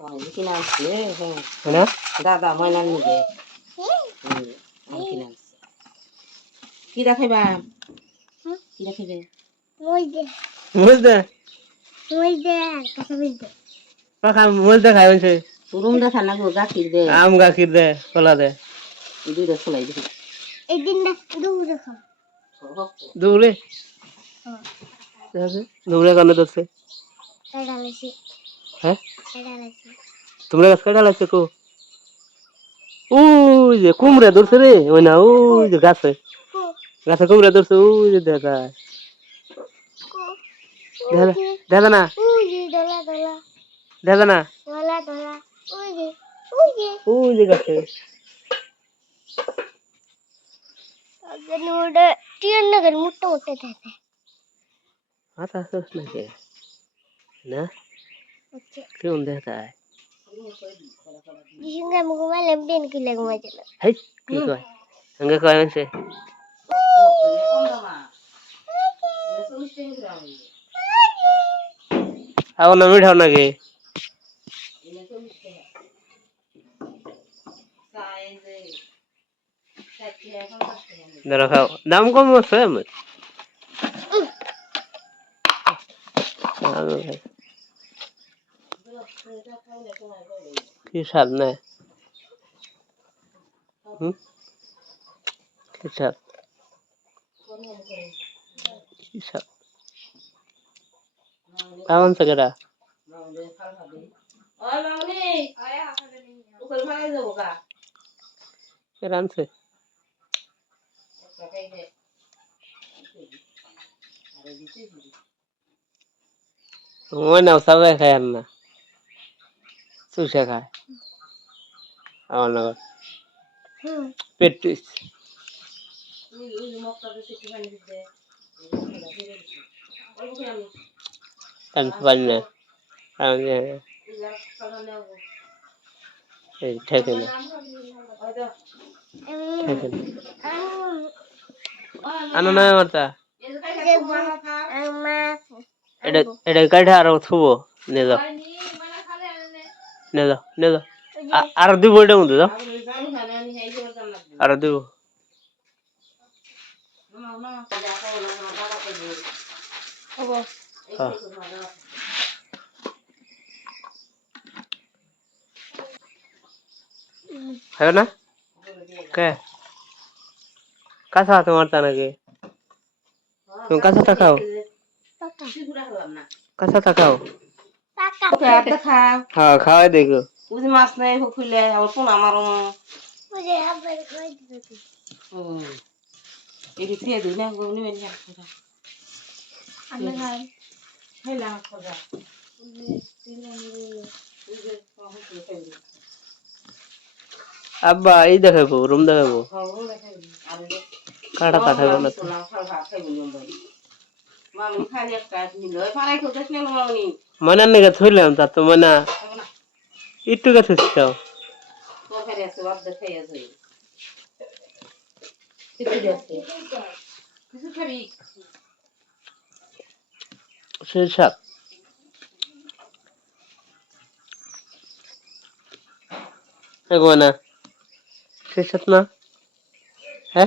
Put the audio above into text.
কিনে আনছি है ना দাদা ময়নার নিবে আমি কিনে আনছি কি দেখাইবা কি দেখাইবে मुझ दे मुझे पाखा मुझ दे खाए छे রুম দেখা না গো গাখির দে आम गाखिर दे कला दे দুইটা খোলাই দিছি एक दिन दूर देखो दूरे दूरे करने तो से डाले हैं डाले तुमने कसका डाला से को ओय जे कुमरे दूर से रे ओय ना ओय जे गाছে গাছে কুমড়া ধরছে ওই যে দেখা দেখা না उजे डोला डोला দেখা না डोला डोला ওই যে গাছে अगर नोडे टीन नगर मोटे मोटे थे आता असच नाही ना अच्छा क्यों देता है जिसने मुझे मालूम दिन की लग मजे है की कोई संगे कोई से आओ ना मिठाओ ना के दरा खाओ दाम कम আছে আমার কি স্বাদ না কি স্বাদ কি স্বাদ কেমন সেটা ওই মামনি আয়া হাতে নেই ওখানে মারা যাবো গা রানছে টাকাই দে আরে দিছি ওই না সবাই খায় না সুশা খায় আমার না পেট টিস ওই মক্কা দিছি কি পানি দিতে অল্প করে আমি আমি পারি না আমি এই ঠেকে না ঠেকে না আনো না মারতা এটা এটা কাটে আর থুবো নে দাও নে দাও নে দাও আর দিব এটা মধ্যে দাও আর দিব है ना क्या कैसा तुम्हारा तना के तुम कैसा खाओ कैसा खाओ हाँ खाओ देखो বুঝি মাছ নাই হইলে আমার কোন আমারও मुझे अब कोई देती এই দিয়ে দিই না গনি মেনি খাওয়া अन्ना खाए খাইলা খাওয়া अब्बा ये देखो रूम देखो काटा काटा बना মামনি খালি একটা নিল পারাই কোথায় নিল মামনি मना नहीं का थोड़ी लेम ता तो मना इट्टू का थुस्काओ তো ফেরে আছে বাদ দে খাইয়া যাই কিছু দিছে কিছু খাবি से सब एक मना से सतना है